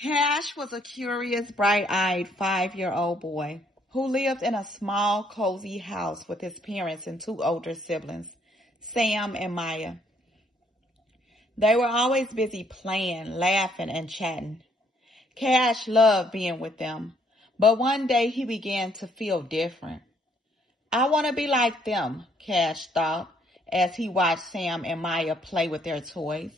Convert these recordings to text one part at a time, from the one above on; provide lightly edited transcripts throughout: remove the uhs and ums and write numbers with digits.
Cash was a curious, bright-eyed 5-year-old boy who lived in a small, cozy house with his parents and two older siblings, Sam and Maya. They were always busy playing, laughing, and chatting. Cash loved being with them, but one day he began to feel different. I want to be like them, Cash thought as he watched Sam and Maya play with their toys.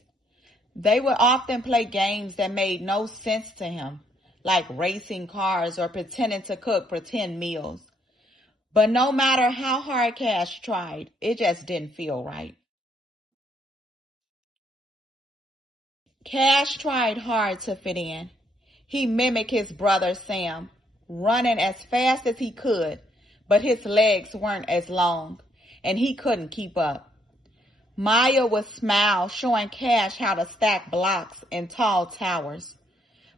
They would often play games that made no sense to him, like racing cars or pretending to cook pretend meals. But no matter how hard Cash tried, it just didn't feel right. Cash tried hard to fit in. He mimicked his brother Sam, running as fast as he could, but his legs weren't as long, and he couldn't keep up. Maya would smile, showing Cash how to stack blocks in tall towers,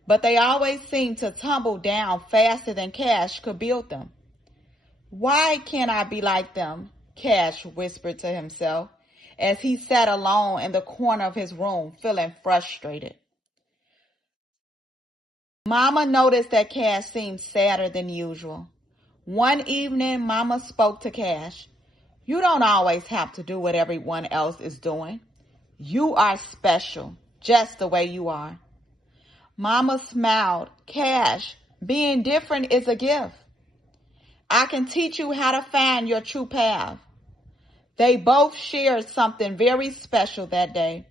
but they always seemed to tumble down faster than Cash could build them. Why can't I be like them? Cash whispered to himself as he sat alone in the corner of his room, feeling frustrated. Mama noticed that Cash seemed sadder than usual. One evening, Mama spoke to Cash. You don't always have to do what everyone else is doing. You are special, just the way you are. Mama smiled. Cash, being different is a gift. I can teach you how to find your true path. They both shared something very special that day,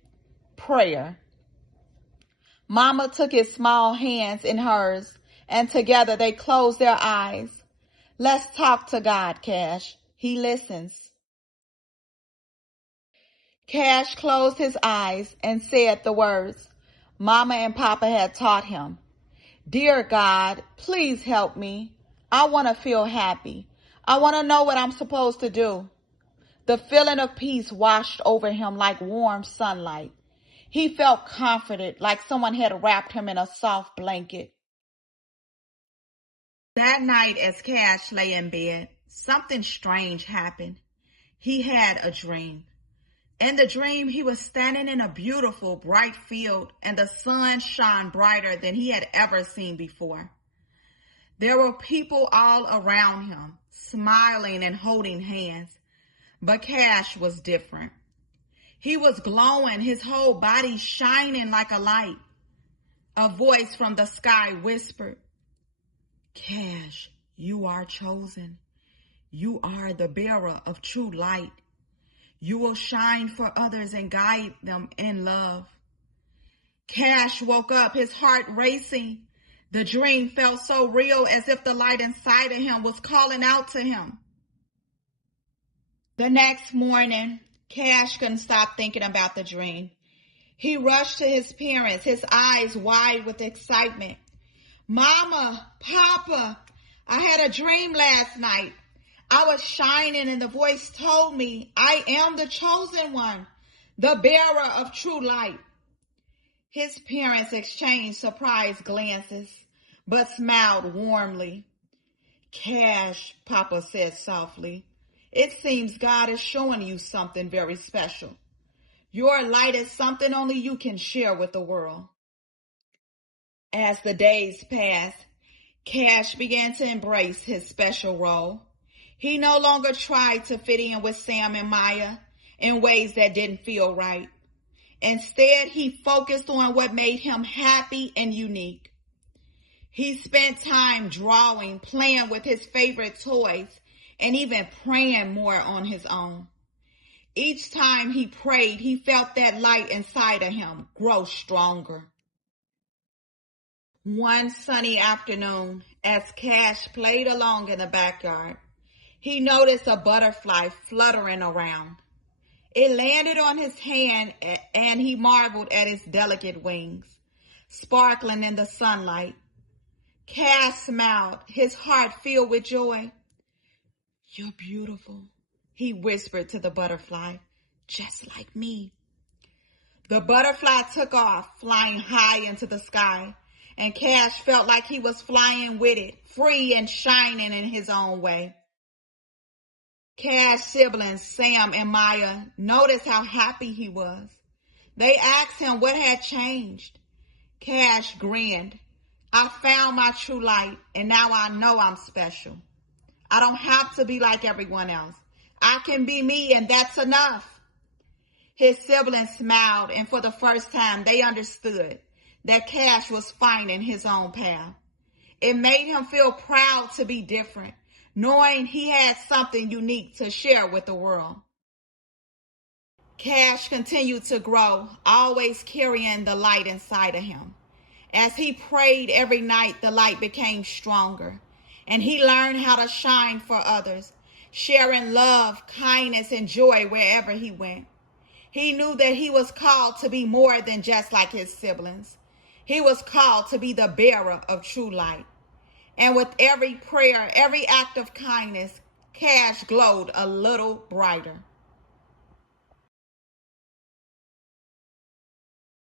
prayer. Mama took his small hands in hers, and together they closed their eyes. Let's talk to God, Cash. He listens. Cash closed his eyes and said the words Mama and Papa had taught him. Dear God, please help me. I want to feel happy. I want to know what I'm supposed to do. The feeling of peace washed over him like warm sunlight. He felt comforted, like someone had wrapped him in a soft blanket. That night, as Cash lay in bed, something strange happened. He had a dream. In the dream, he was standing in a beautiful, bright field, and the sun shone brighter than he had ever seen before. There were people all around him, smiling and holding hands. But Cash was different. He was glowing, his whole body shining like a light. A voice from the sky whispered, Cash, you are chosen. You are the bearer of true light. You will shine for others and guide them in love. Cash woke up, his heart racing. The dream felt so real, as if the light inside of him was calling out to him. The next morning, Cash couldn't stop thinking about the dream. He rushed to his parents, his eyes wide with excitement. Mama, Papa, I had a dream last night. I was shining and the voice told me I am the chosen one, the bearer of true light. His parents exchanged surprised glances, but smiled warmly. Cash, Papa said softly, it seems God is showing you something very special. Your light is something only you can share with the world. As the days passed, Cash began to embrace his special role. He no longer tried to fit in with Sam and Maya in ways that didn't feel right. Instead, he focused on what made him happy and unique. He spent time drawing, playing with his favorite toys, and even praying more on his own. Each time he prayed, he felt that light inside of him grow stronger. One sunny afternoon, as Cash played along in the backyard, he noticed a butterfly fluttering around. It landed on his hand, and he marveled at its delicate wings, sparkling in the sunlight. Cash smiled, his heart filled with joy. You're beautiful, he whispered to the butterfly, just like me. The butterfly took off, flying high into the sky, and Cash felt like he was flying with it, free and shining in his own way. Cash's siblings, Sam and Maya, noticed how happy he was. They asked him what had changed. Cash grinned. I found my true light, and now I know I'm special. I don't have to be like everyone else. I can be me, and that's enough. His siblings smiled, and for the first time, they understood that Cash was finding his own path. It made him feel proud to be different, knowing he had something unique to share with the world. Cash continued to grow, always carrying the light inside of him. As he prayed every night, the light became stronger, and he learned how to shine for others, sharing love, kindness, and joy wherever he went. He knew that he was called to be more than just like his siblings. He was called to be the bearer of true light. And with every prayer, every act of kindness, Cash glowed a little brighter.